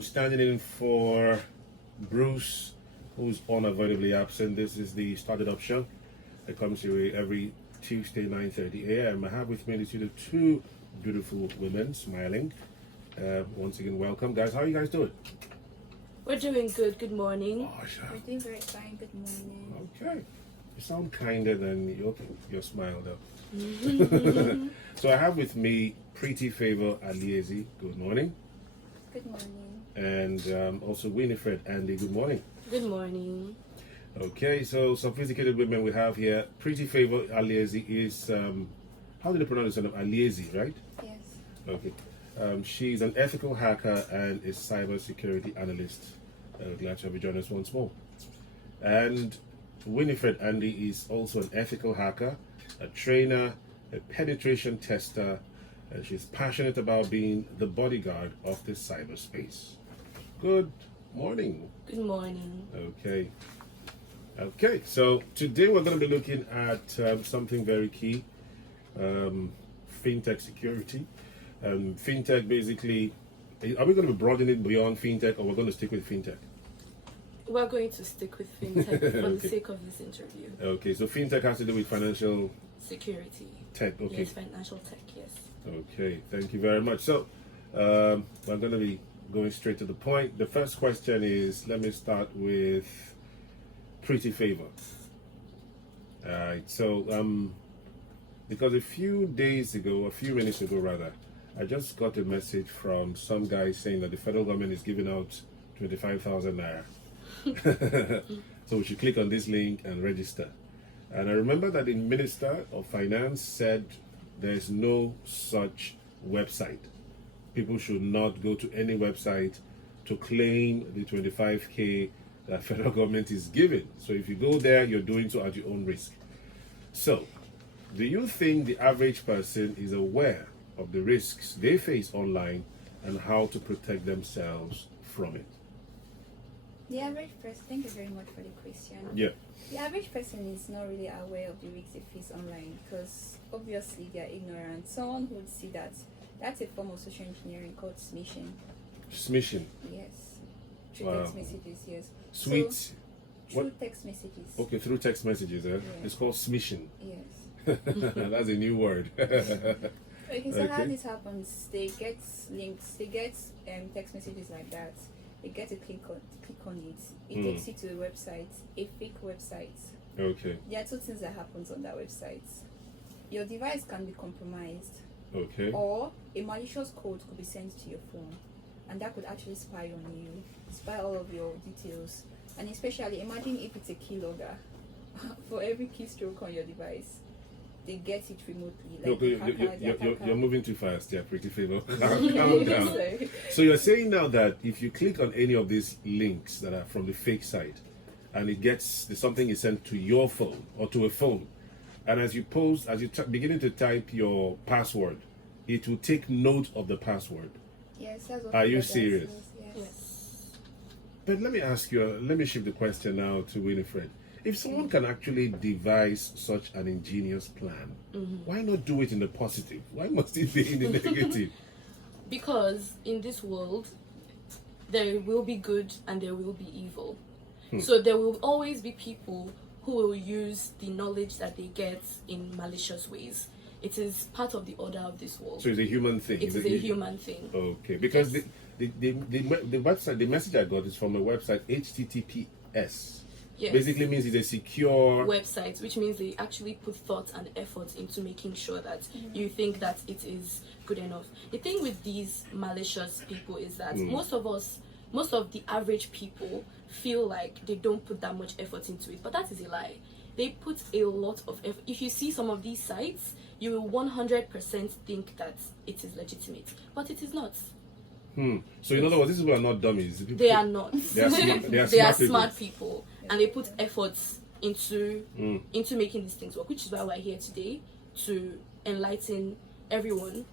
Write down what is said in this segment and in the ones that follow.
I'm standing in for Bruce, who's unavoidably absent. This is the STARTITUP show. It comes your way every Tuesday, 9:30 a.m. I have with me in the studio two beautiful women smiling. Once again, welcome, guys. How are you guys doing? We're doing good. Good morning. Oh, We're doing very fine. Good morning. okay. You sound kinder than your smile, though. So I have with me Pretty Favor Aliezi. Good morning. Good morning. And also Winifred Andy. Good morning. Good morning. Okay, so sophisticated women we have here. Pretty Favor Aliezi is, how do they pronounce it? Aliezi, right? Yes. Okay. She's an ethical hacker and a cybersecurity analyst. Glad to have you join us once more. And Winifred Andy is also an ethical hacker, a trainer, a penetration tester, and she's passionate about being the bodyguard of this cyberspace. Good morning. Good morning. Okay, so today we're going to be looking at something very key, fintech security. Fintech basically, are we going to be broadening it beyond fintech, or we're going to stick with fintech? We're going to stick with fintech for the sake of this interview. Okay, so fintech has to do with financial Security. tech. Okay. Yes, financial tech, yes. Okay, thank you very much. So, we're going to be going straight to the point. The first question is, let me start with Pretty Favor. Alright, so, because a few minutes ago rather, I just got a message from some guy saying that the federal government is giving out 25,000 naira. So we should click on this link and register. And I remember that the Minister of Finance said there's no such website. People should not go to any website to claim the 25K that federal government is giving. So if you go there, you're doing so at your own risk. So, do you think the average person is aware of the risks they face online and how to protect themselves from it? The average person, thank you very much for the question. Yeah. The average person is not really aware of the risks they face online because obviously they are ignorant. Someone would see that that's a form of social engineering called smishing. Smishing. Yes. Through Wow. text messages, yes. Sweet. So, What? through text messages. Okay, through text messages, eh? Yeah. It's called smishing. Yes. That's a new word. Okay, so how Okay. this happens, they get links, they get text messages like that. They get to click on it. It takes you to a website, a fake website. Okay, There are two things that happens on that website. Your device can be compromised, okay. or a malicious code could be sent to your phone, and that could actually spy on you, spy all of your details. And especially, imagine if it's a keylogger. For every keystroke on your device, they get it remotely. Like Okay, the hacker, you're moving too fast, yeah, Pretty Favor. Calm Sorry. down. So you're saying now that if you click on any of these links that are from the fake site, and something is sent to your phone or to a phone, and as you beginning to type your password, it will take note of the password. Yes, that's what Are you keylogger serious? says, yes. Yes. But let me ask you, let me shift the question now to Winifred. If someone can actually devise such an ingenious plan, why not do it in the positive? Why must it be in the negative? Because in this world, there will be good and there will be evil. So there will always be people who will use the knowledge that they get in malicious ways. It is part of the order of this world. So it's a human thing. It is a human thing. Okay, because Yes. the website, the message I got is from a website, HTTPS. Yes. Basically means it's a secure. Websites, which means they actually put thought and effort into making sure that you think that it is good enough. The thing with these malicious people is that most of the average people feel like they don't put that much effort into it, but that is a lie. They put a lot of effort. If you see some of these sites, you will 100% think that it is legitimate, but it is not. So in other words, these people are not dummies. They are not. They are smart, They are people. smart people, and they put efforts into making these things work, which is why we're here today to enlighten everyone,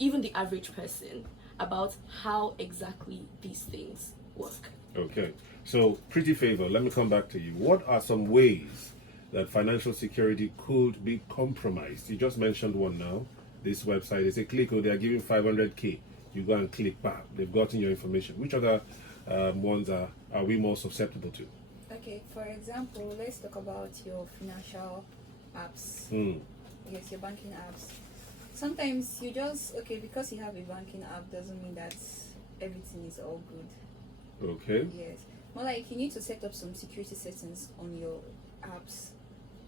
even the average person, about how exactly these things work. Okay, so Pretty Favor, let me come back to you. What are some ways that financial security could be compromised? You just mentioned one now. This website is a click, they are giving 500K. you go and click, bam, they've gotten your information. Which other ones are we more susceptible to? Okay, for example, let's talk about your financial apps. Yes, your banking apps. Sometimes you just, okay, because you have a banking app doesn't mean that everything is all good. Okay. Yes. More like you need to set up some security settings on your apps,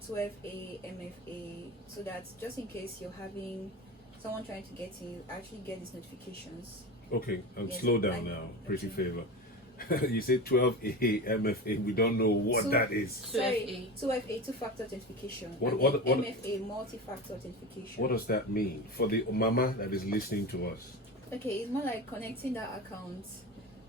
2FA, MFA, so that just in case you're having someone trying to get in, you actually get these notifications. Okay, and Yes, slow down now, Pretty Favor. You say 12A, MFA, we don't know what that is. Sorry, 2FA, two-factor authentication. What- and what- then MFA, multi-factor authentication. What does that mean for the mama that is listening to us? Okay, it's more like connecting that account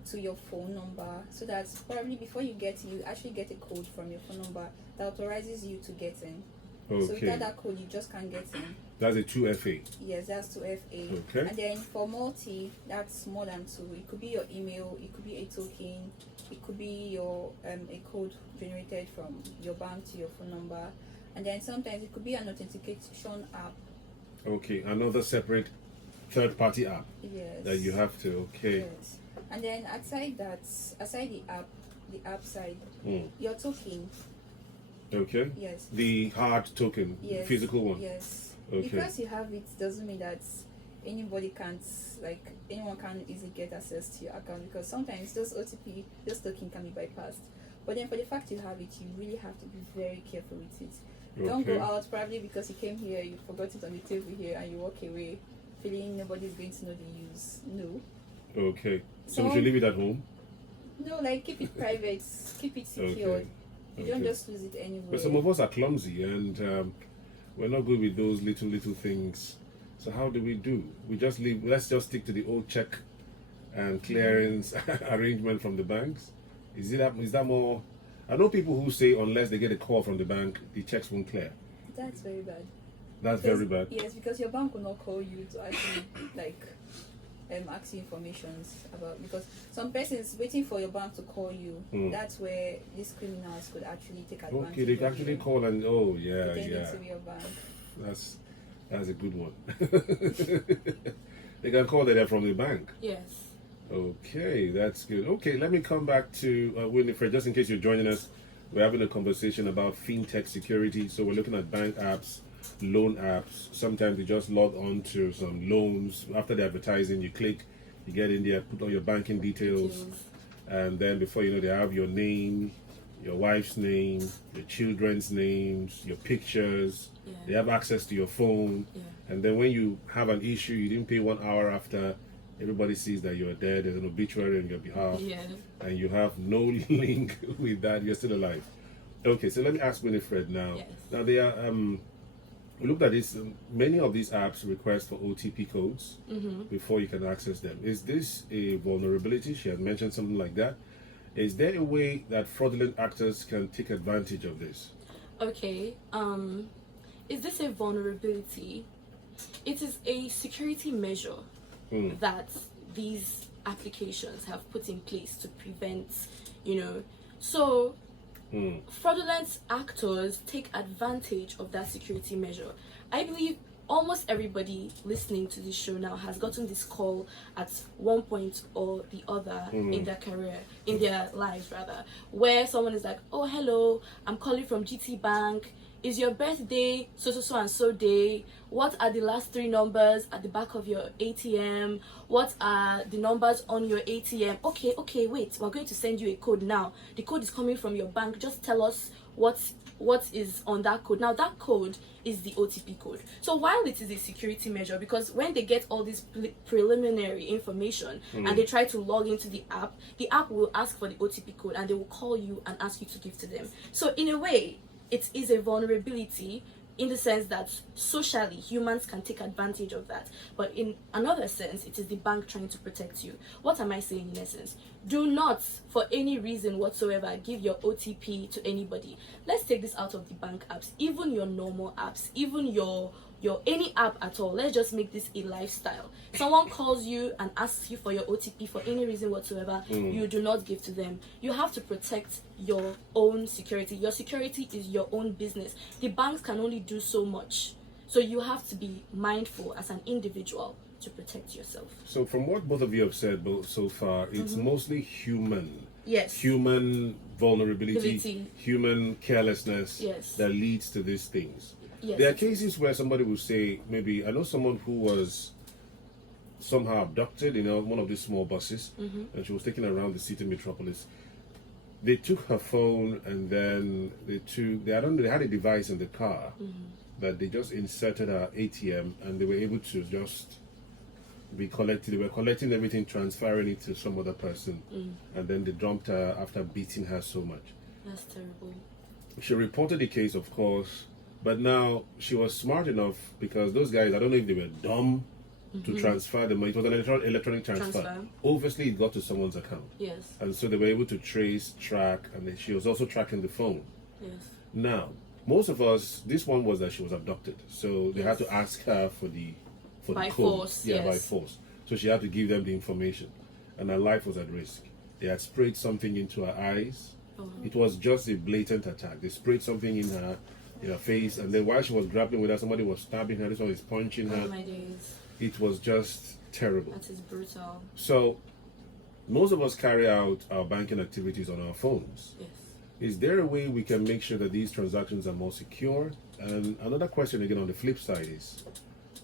to your phone number, so that probably before you get in, you actually get a code from your phone number that authorizes you to get in. So Okay, without that code, you just can't get in. that's a 2FA. Yes, that's 2FA. Okay. And then for multi, that's more than two. It could be your email, it could be a token, it could be your a code generated from your bank to your phone number, and then sometimes it could be an authentication app. Okay, another separate third-party app Yes. that you have to. Okay. Yes. And then aside that, aside the app side, Mm. your token. Okay. Yes. The hard token, Yes. physical one. Yes. Okay. Because you have it doesn't mean that anyone can easily get access to your account, because sometimes those OTP, those token can be bypassed. But then for the fact you have it, you really have to be very careful with it. Don't Okay. go out probably because you came here, you forgot it on the table here, and you walk away feeling nobody's going to know the use. No. Okay. So we So- should leave it at home. No, like keep it private, keep it secured. Okay. You don't Okay. just lose it anywhere. But some of us are clumsy and we're not good with those little things. So how do we do? We just leave. Let's just stick to the old check and clearance arrangement from the banks. Is that more? I know people who say unless they get a call from the bank, the checks won't clear. That's very bad. That's Because- very bad. Yes, because your bank will not call you to actually ask you informations about, because some persons waiting for your bank to call you. That's where these criminals could actually take advantage. Okay, they of can actually you, call and pretending yeah. to be your bank. That's a good one. They can call that they're from the bank. Yes. Okay, that's good. Okay, let me come back to Winifred, just in case you're joining us. We're having a conversation about fintech security. So we're looking at bank apps, loan apps. Sometimes you just log on to some loans. After the advertising, you click, you get in there, put all your banking details, and then before you know, they have your name, your wife's name, your children's names, your pictures. Yeah. They have access to your phone. Yeah. And then when you have an issue, you didn't pay 1 hour after, everybody sees that you're dead, there's an obituary on your behalf, Yeah. and you have no link with that, you're still alive. Okay, so let me ask Winifred now. Yes. Now, they are, we looked at this, many of these apps request for OTP codes before you can access them. Is this a vulnerability? She had mentioned something like that. Is there a way that fraudulent actors can take advantage of this? Okay. Is this a vulnerability? It is a security measure that these applications have put in place to prevent, so fraudulent actors take advantage of that security measure. I believe almost everybody listening to this show now has gotten this call at one point or the other in their career, in their lives rather, where someone is like, oh, hello, I'm calling from GT Bank. Is your birthday so and so day? What are the last 3 numbers at the back of your ATM? What are the numbers on your ATM? Okay, wait, we're going to send you a code now. The code is coming from your bank. Just tell us what is on that code. Now that code is the OTP code. So while it is a security measure, because when they get all this preliminary information and they try to log into the app will ask for the OTP code and they will call you and ask you to give to them. So in a way, it is a vulnerability in the sense that socially humans can take advantage of that, but in another sense it is the bank trying to protect you. What am I saying in essence? Do not for any reason whatsoever give your OTP to anybody. Let's take this out of the bank apps, even your normal apps, even your any app at all. Let's just make this a lifestyle. Someone calls you and asks you for your OTP for any reason whatsoever, you do not give to them. You have to protect your own security. Your security is your own business. The banks can only do so much. So you have to be mindful as an individual to protect yourself. So from what both of you have said so far, it's mostly human. Yes. Human vulnerability, Ability. human carelessness Yes. that leads to these things. Yes. There are cases where somebody will say, maybe, I know someone who was somehow abducted in one of these small buses, and she was taken around the city metropolis. They took her phone, and then they had a device in the car that they just inserted her ATM, and they were able to just be collected. They were collecting everything, transferring it to some other person, and then they dumped her after beating her so much. That's terrible. She reported the case, of course, but now she was smart enough, because those guys, I don't know if they were dumb to transfer the money. It was an electronic transfer. Obviously, it got to someone's account. Yes. And so they were able to track, and then she was also tracking the phone. Yes. Now, most of us, this one was that she was abducted. So they had to ask her for the By code. force, Yeah, yes. by force. So she had to give them the information. And her life was at risk. They had sprayed something into her eyes. It was just a blatant attack. They sprayed something in her face, and then while she was grappling with her, somebody was stabbing her. This one is punching her. Oh my days. It was just terrible. That is brutal. So, most of us carry out our banking activities on our phones. Yes. Is there a way we can make sure that these transactions are more secure? And another question again on the flip side is,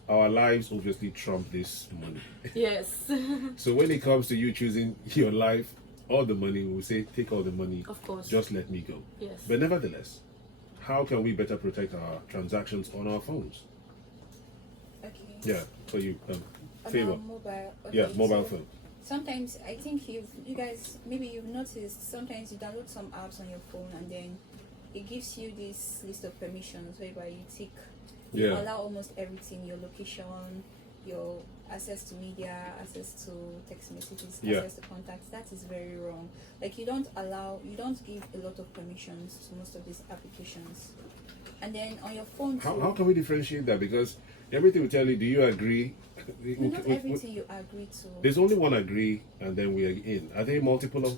our lives obviously trump this money. Yes. So when it comes to you choosing your life or the money, we say, take all the money. Of course. Just let me go. Yes. But nevertheless, how can we better protect our transactions on our phones? Okay. Yeah, so you About favor. mobile. Yeah, Okay, mobile so phone. Sometimes I think you guys maybe you've noticed sometimes you download some apps on your phone and then it gives you this list of permissions whereby you tick you Yeah. allow almost everything, your location, your access to media, access to text messages, Yeah. access to contacts. That is very wrong. Like you don't give a lot of permissions to most of these applications. And then on your phone too, How can we differentiate that? Because everything we tell you, do you agree? not everything you agree to. There's only one agree, and then we are in. Are they multiple of?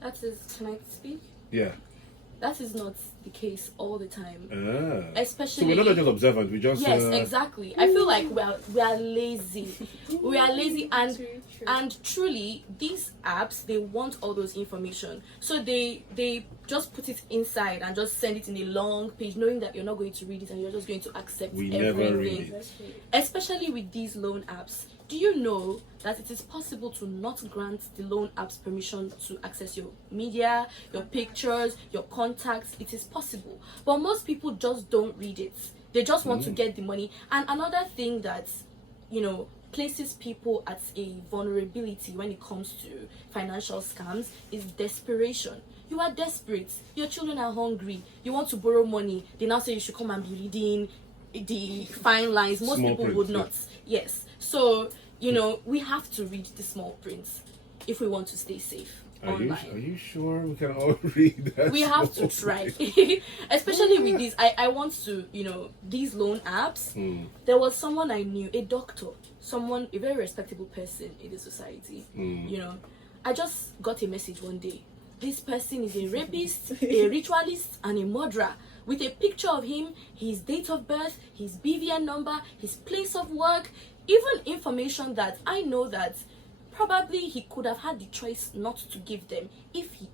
That is, can I speak? Yeah. That is not the case all the time. Ah. Especially. So we're not just observant. We just. Yes, exactly. I feel like we are lazy. We are lazy, and True. and truly these apps, they want all those information, so they just put it inside and just send it in a long page, knowing that you're not going to read it and you're just going to accept We everything. never read it. That's true. Especially with these loan apps. Do you know that it is possible to not grant the loan apps permission to access your media, your pictures, your contacts? It is possible. But most people just don't read it. They just want to get the money. And another thing that, places people at a vulnerability when it comes to financial scams is desperation. You are desperate. Your children are hungry. You want to borrow money. They now say you should come and be reading the fine lines. Most Small people print, would yeah. not. Yes. So, we have to read the small print if we want to stay safe Are online. you sure we can all read that? We have to small try. print? Especially with these. I want to, these loan apps. There was someone I knew, a doctor, a very respectable person in the society. I just got a message one day. This person is a rapist, a ritualist, and a murderer. With a picture of him, his date of birth, his BVN number, his place of work, even information that I know that probably he could have had the choice not to give them if he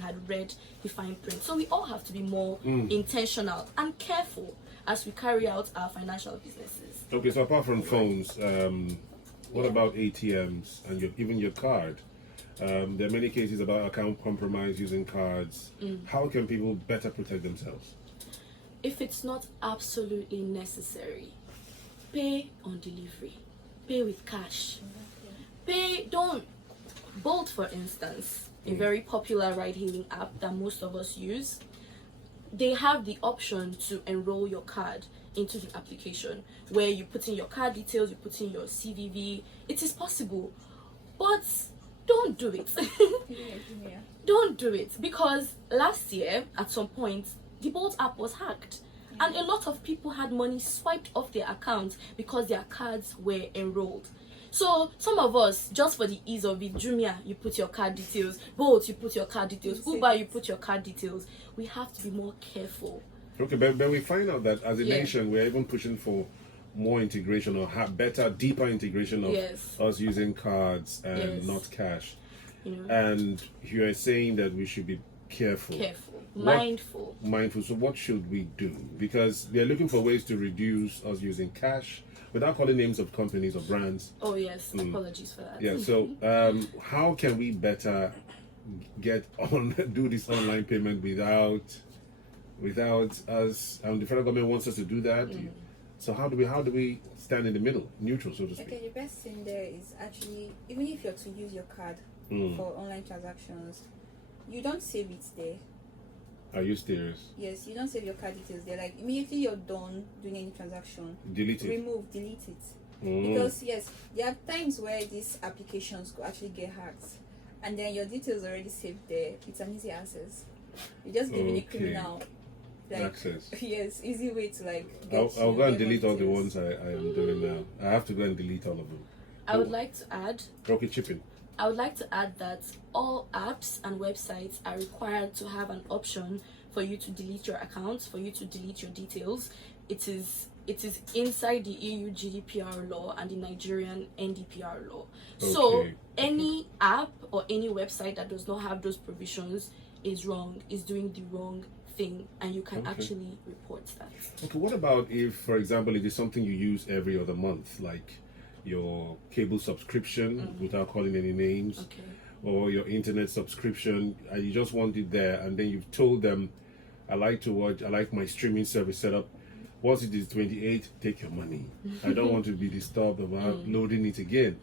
had read the fine print. So we all have to be more intentional and careful as we carry out our financial businesses. Okay, so apart from phones, what about ATMs and even your card? There are many cases about account compromise using cards. How can people better protect themselves? If it's not absolutely necessary, pay on delivery. Pay with cash. Bolt, for instance, a very popular ride-hailing app that most of us use, they have the option to enroll your card into the application where you put in your card details, you put in your CVV. It is possible, but don't do it. Yeah. Don't do it, because last year at some point the Bolt app was hacked and a lot of people had money swiped off their accounts because their cards were enrolled. So some of us, just for the ease of it, Jumia, you put your card details, Bolt, you put your card details, Uber, you put your card details. We have to be more careful. Okay, but we find out that as a nation, we're even pushing for more integration or have better, deeper integration of Yes. us using cards and Yes. not cash. You know, And you are saying that we should be careful. mindful. Mindful. So what should we do? Because they're looking for ways to reduce us using cash without calling names of companies or brands. Oh yes, apologies for that. Yeah. So how can we better get on do this online payment without us? The federal government wants us to do that. So how do we stand in the middle, neutral, so to speak? Okay, the best thing there is actually, even if you're to use your card for online transactions, you don't save it there. Are you serious? Yes, you don't save your card details there. Like immediately you're done doing any transaction, Delete it. delete it. Because yes, there are times where these applications could actually get hacked, and then your details are already saved there. It's an easy access. You're just giving a criminal access. Yes, easy way to like. I'll go and delete all the ones I am doing now. I have to go and delete all of them. I would like to add. Rocket chipping. I would like to add that all apps and websites are required to have an option for you to delete your accounts, for you to delete your details. It is inside the EU GDPR law and the Nigerian NDPR law. So any app or any website that does not have those provisions is wrong, is doing the wrong thing, and you can actually report that. Okay, what about if, for example, it is something you use every other month, like your cable subscription, without calling any names, or your internet subscription, and you just want it there, and then you've told them, I like my streaming service set up. Once it is 28, take your money. I don't want to be disturbed about loading it again.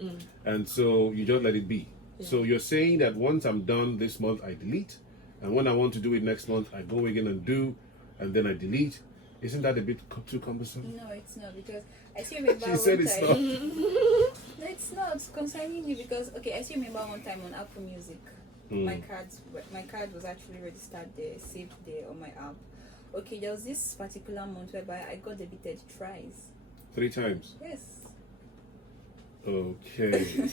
And so you just let it be. So you're saying that once I'm done this month, I delete, and when I want to do it next month, I go again and do, and then I delete. Isn't that a bit too cumbersome? No, it's not, because I still remember She said it's not. No, it's not concerning you, because I still remember one time on Apple Music, my card was actually registered there, saved there on my app. Okay, there was this particular month whereby I got debited twice. 3 times. Yes. Okay.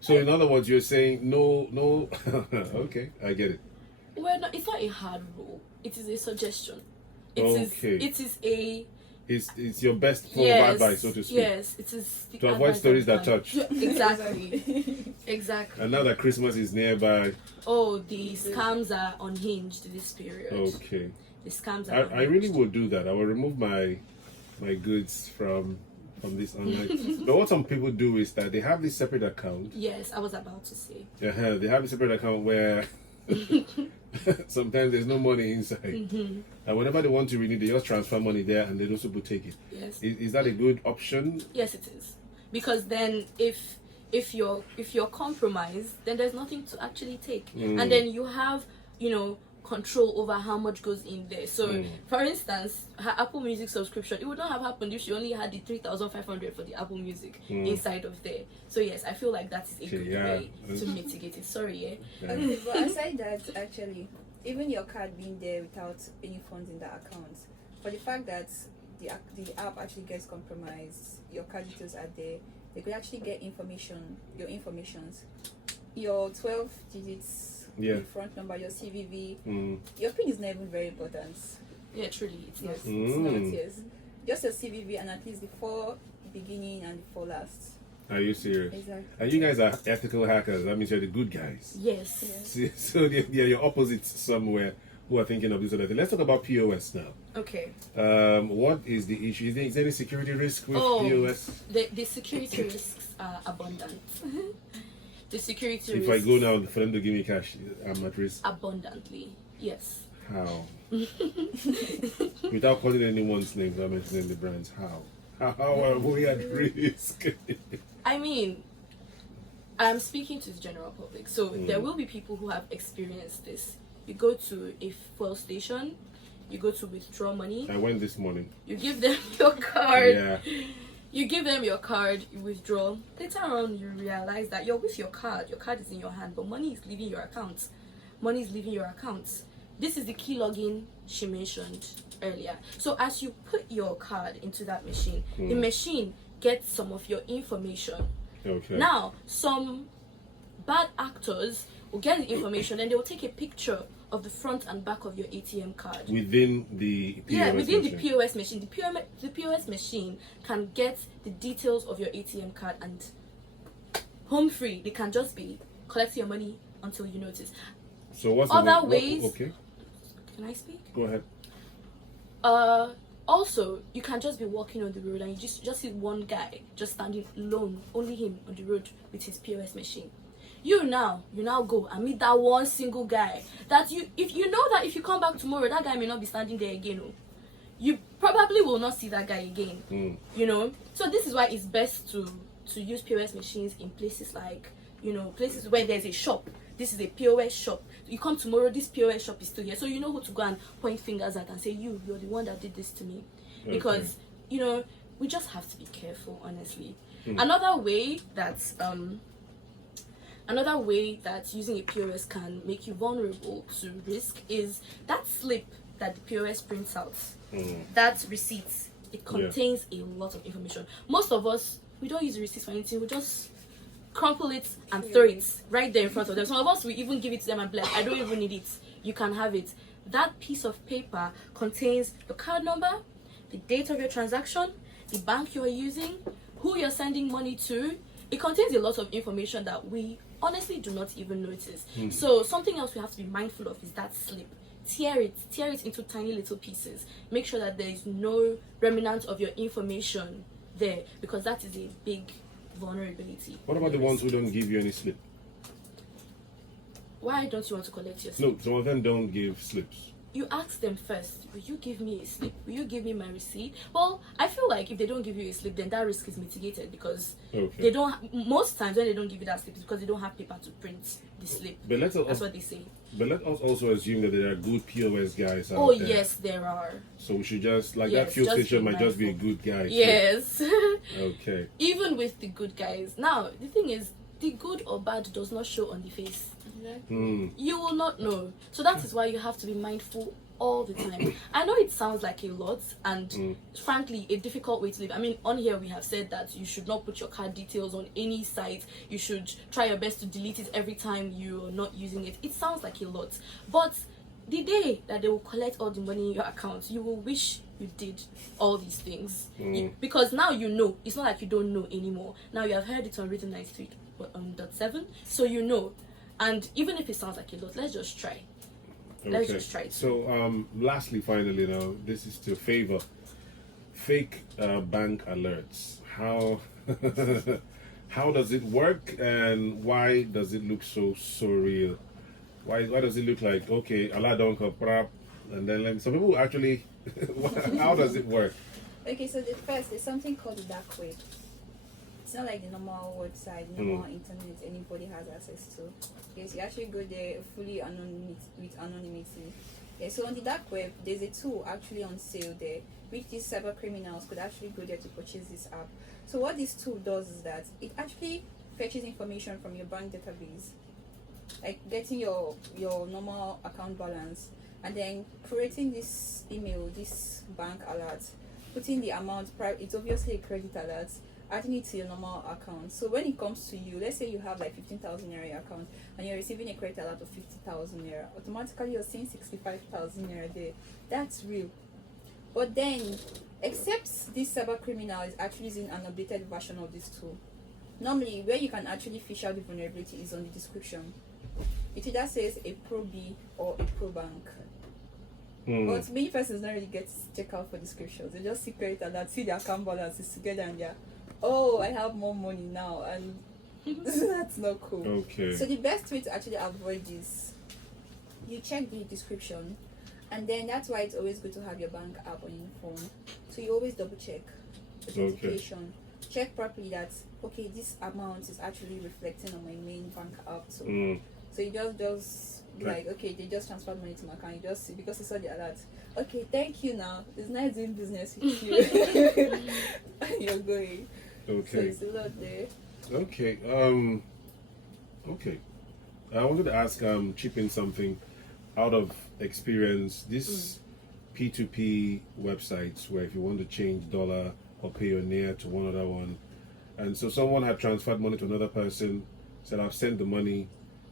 So in other words, you're saying no. Okay, I get it. Well, no, it's not a hard rule. It is a suggestion. It's your best form of advice, so to speak. Yes, it is. To avoid stories that touch. Exactly. Exactly. And now that Christmas is nearby. Oh, the scams are unhinged this period. Okay. The scams are I really would do that. I will remove my goods from this online. But what some people do is that they have this separate account. Yes, I was about to say. They have a separate account where sometimes there's no money inside. And whenever they want to renew, they just transfer money there, and then also take it. Yes. Is that a good option? Yes, it is. Because then if you're compromised, then there's nothing to actually take. And then you have, control over how much goes in there. So for instance, her Apple Music subscription, it would not have happened if she only had the 3,500 for the Apple Music inside of there. So yes, I feel like that is a good way to mitigate it. Sorry, Okay, but aside that, actually, even your card being there without any funds in that account, for the fact that the app actually gets compromised, your card details are there, they could actually get your 12 digits, your front number, your CVV, your PIN is not even very important. Yeah, truly, it's not. Yes, it's not, yes. Just your CVV and at least the 4 beginning and the 4 last. Are you serious? Exactly. And you guys are ethical hackers. That means you're the good guys. Yes. See, so they're your opposites somewhere who are thinking of this other thing. Let's talk about POS now. Okay. What is the issue? Is there any security risk with POS? The security risks are abundant. The security If risks. I go now for them to give me cash, I'm at risk. Abundantly, yes. How? Without calling anyone's name, without mentioning the brands, how are we at risk? I mean, I'm speaking to the general public, so there will be people who have experienced this. You go to a fuel station, you go to withdraw money. I went this morning. You give them your card. Yeah. You give them your card, you withdraw. Later on, you realize that you're with your card is in your hand, but money is leaving your account. Money is leaving your account. This is the key login she mentioned earlier. So as you put your card into that machine, the machine gets some of your information. Okay. Now, some bad actors will get the information and they will take a picture of the front and back of your ATM card. Within the POS Yeah, within machine. the POS machine. The POS machine can get the details of your ATM card, and home free. They can just be collecting your money until you notice. So what's Other ways? Okay, Can I speak? go ahead. Also, you can just be walking on the road and you just see one guy just standing alone, only him on the road with his POS machine. You now go and meet that one single guy that if you know that if you come back tomorrow, that guy may not be standing there again. Oh. You probably will not see that guy again. You know, so this is why it's best to use POS machines in places like, you know, places where there's a shop. This is a POS shop. You come tomorrow, this POS shop is still here. So you know who to go and point fingers at and say, you're the one that did this to me. Because, you know, we just have to be careful, honestly. Another way that using a POS can make you vulnerable to risk is that slip that the POS prints out. That receipt, it contains a lot of information. Most of us, we don't use receipts for anything. We just crumple it and throw it right there in front of them. Some of us, we even give it to them and be like, I don't even need it. You can have it. That piece of paper contains your card number, the date of your transaction, the bank you are using, who you're sending money to. It contains a lot of information that we honestly do not even notice. So something else we have to be mindful of is that slip. Tear it into tiny little pieces. Make sure that there is no remnant of your information there, because that is a big vulnerability. What about the ones who don't give you any slip? Why don't you want to collect your slip? No, some of them don't give slips. You ask them first, will you give me a slip? Will you give me my receipt? Well, I feel like if they don't give you a slip, then that risk is mitigated, because they don't. Most times when they don't give you that slip, it's because they don't have paper to print the slip. But that's what they say. But let us also assume that there are good POS guys out there. Yes, there are. So we should just, like, that fuel station might just be a good guy. Yes. Okay. Even with the good guys. Now, the thing is, the good or bad does not show on the face. You will not know. So that is why you have to be mindful all the time. I know it sounds like a lot, and frankly a difficult way to live. I mean, on here we have said that you should not put your card details on any site. You should try your best to delete it every time you're not using it. It sounds like a lot, but the day that they will collect all the money in your account, you will wish you did all these things. Because now you know. It's not like you don't know anymore. Now you have heard it on Rhythm 93.7, so you know. And even if it sounds like a lot, let's just try. Let's just try it. So, lastly, finally, now, this is to favor fake bank alerts. How how does it work, and why does it look so surreal? Why does it look like, okay, Allah don't come, and then like, some people actually, how does it work? Okay, so there's something called the dark web. It's not like the normal website, normal internet anybody has access to. Yes, you actually go there fully with anonymity. Yeah, so on the dark web, there's a tool actually on sale there, which these cyber criminals could actually go there to purchase this app. So what this tool does is that it actually fetches information from your bank database, like getting your normal account balance, and then creating this email, this bank alert, putting the amount, it's obviously a credit alert, adding it to your normal account. So when it comes to you, let's say you have like 15,000 naira account and you're receiving a credit alert of 50,000 naira, automatically you're seeing 65,000 naira there. That's real. But then, except this cyber criminal is actually using an updated version of this tool. Normally, where you can actually fish out the vulnerability is on the description. It either says a pro B or a pro bank. But many persons don't really get to check out for descriptions. They just see credit alert, see their account balances together, and they're, oh, I have more money now, and that's not cool. Okay. So the best way to actually avoid this, you check the description, and then that's why it's always good to have your bank app on your phone. So you always double check authentication. Check properly that, okay, this amount is actually reflecting on my main bank app. So so you just be like, okay, they just transferred money to my account. You just see, because you saw the alert. Okay, thank you now. It's nice doing business with you. You're going. Okay. So it's a lot there. Okay. Okay. I wanted to ask, chip in something out of experience. This P2P websites where if you want to change dollar or pay your near to one other one, and so someone had transferred money to another person, said I've sent the money,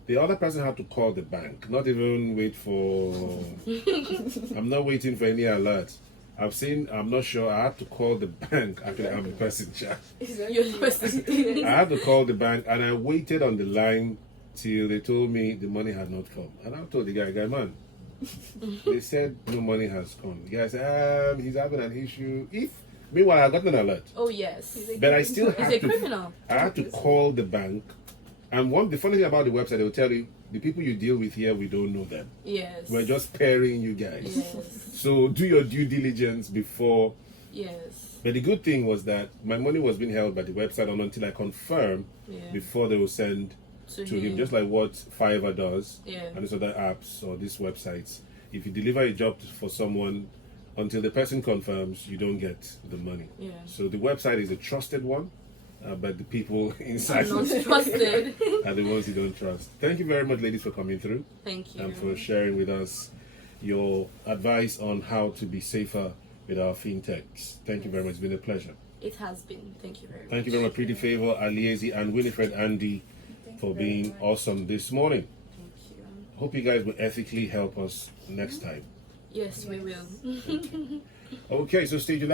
the other person had to call the bank, not even wait for. I'm not waiting for any alert. I'm not sure. I had to call the bank. Actually, I'm the person in charge. You're the person. I had to call the bank, and I waited on the line till they told me the money had not come. And I told the guy, man, they said no money has come. The guy said, he's having an issue. Meanwhile, I got an alert. Oh yes. But I still He's had a to. criminal. I had to call the bank, and the funny thing about the website, they will tell you the people you deal with here, we don't know them. Yes. We're just pairing you guys. Yes. So do your due diligence before. Yes. But the good thing was that my money was being held by the website until I confirm before they will send to him, just like what Fiverr does and these other apps or these websites. If you deliver a job for someone, until the person confirms, you don't get the money. Yeah. So the website is a trusted one, but the people inside Not trusted. are the ones you don't trust. Thank you very much, ladies, for coming through. Thank you. And for sharing with us your advice on how to be safer with our fintechs. Thank you very much. It's been a pleasure. It has been. Thank you very much. Thank you very much, Pretty Favor, Aliezi, and Winifred Andy for being awesome this morning. Thank you. Hope you guys will ethically help us next time. Yes, we will. Okay, so stay tuned.